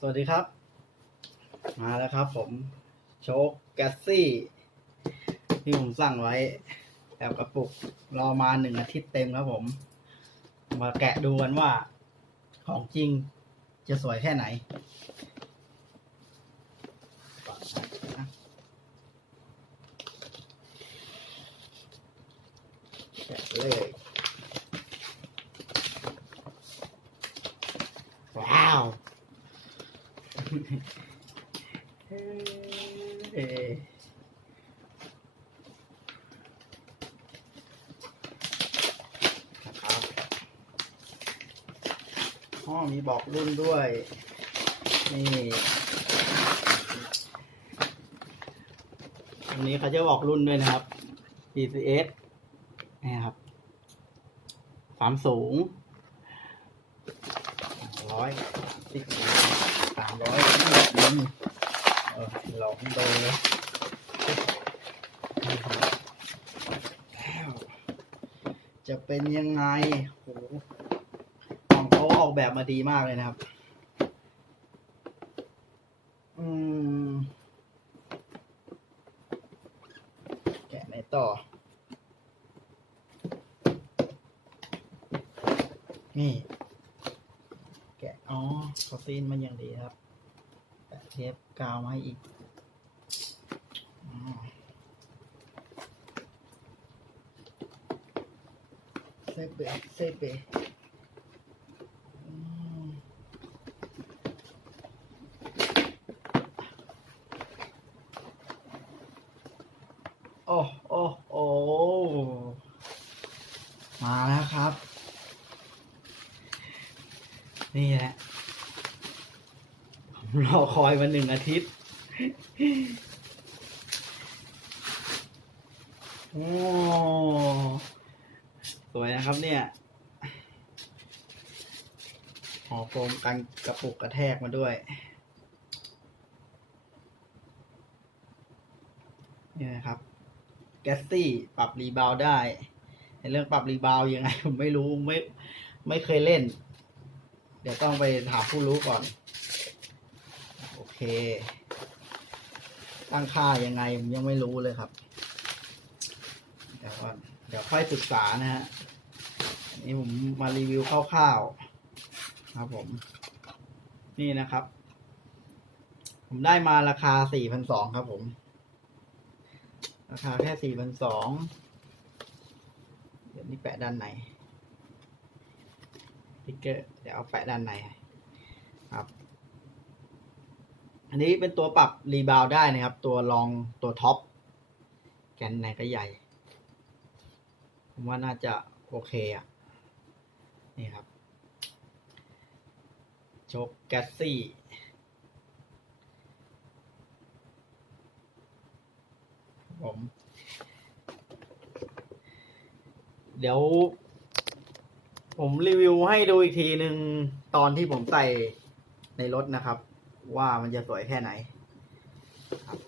สวัสดีครับ มาแล้วครับผม โชคแกสซี่ ที่ผมสั่งไว้แบบกระปุก รอมาหนึ่งอาทิตย์เต็มครับผม มาแกะดูกันว่า ของจริงจะสวยแค่ไหนแกะเลยว้าว เอ่อนะครับอ๋อมีบอกรุ่นด้วย นี่อันนี้เขาจะบอกรุ่นด้วยนะครับ PCS นี่ครับความสูงร้อยสิบสามร้อย ยิงเออลองดูเลยแล้วจะเป็นยังไงโหของเขาออกแบบมาดีมากเลยนะครับ อืม แกะไหนต่อ นี่ แกะ อ๋อเขาซีนมันอย่างดีครับแปะ เทปกาวมาให้อีกเซเปเซเปอืมโอ้โอ้โอ้มาแล้วครับ นี่แหละ รอคอยมาหนึ่งอาทิตย์ โอ้สวยนะครับเนี่ยห่อโฟมกันกระปุกกระแทกมาด้วยนี่นะครับ แกสซี่ปรับรีบาวได้ ในเรื่องปรับรีบาวยังไง ผมไม่รู้ไม่ไม่เคยเล่น เดี๋ยวต้องไปถามผู้รู้ก่อน เค ตั้งค่ายังไงผมยังไม่รู้เลยครับ เดี๋ยวก่อนเดี๋ยวค่อยศึกษานะฮะนนี้ผมมารีวิวคร่าวๆครับผม นี่นะครับ ผมได้มาราคาสี่พันสองครับผม ราคาแค่สี่พันสองเดี๋ยวนี้แปะด้านในติ๊กเกอร์ เดี๋ยวเอาแปะด้านในให้ครับ อันนี้เป็นตัวปรับรีบาวได้นะครับ ตัวรองตัวท็อปแกนไหนก็ใหญ่ ผมว่าน่าจะโอเคอะ นี่ครับโชคแกสซี่ผม เดี๋ยว ผมรีวิวให้ดูอีกทีหนึ่งตอนที่ผมใส่ในรถนะครับ ว่ามันจะสวยแค่ไหนครับ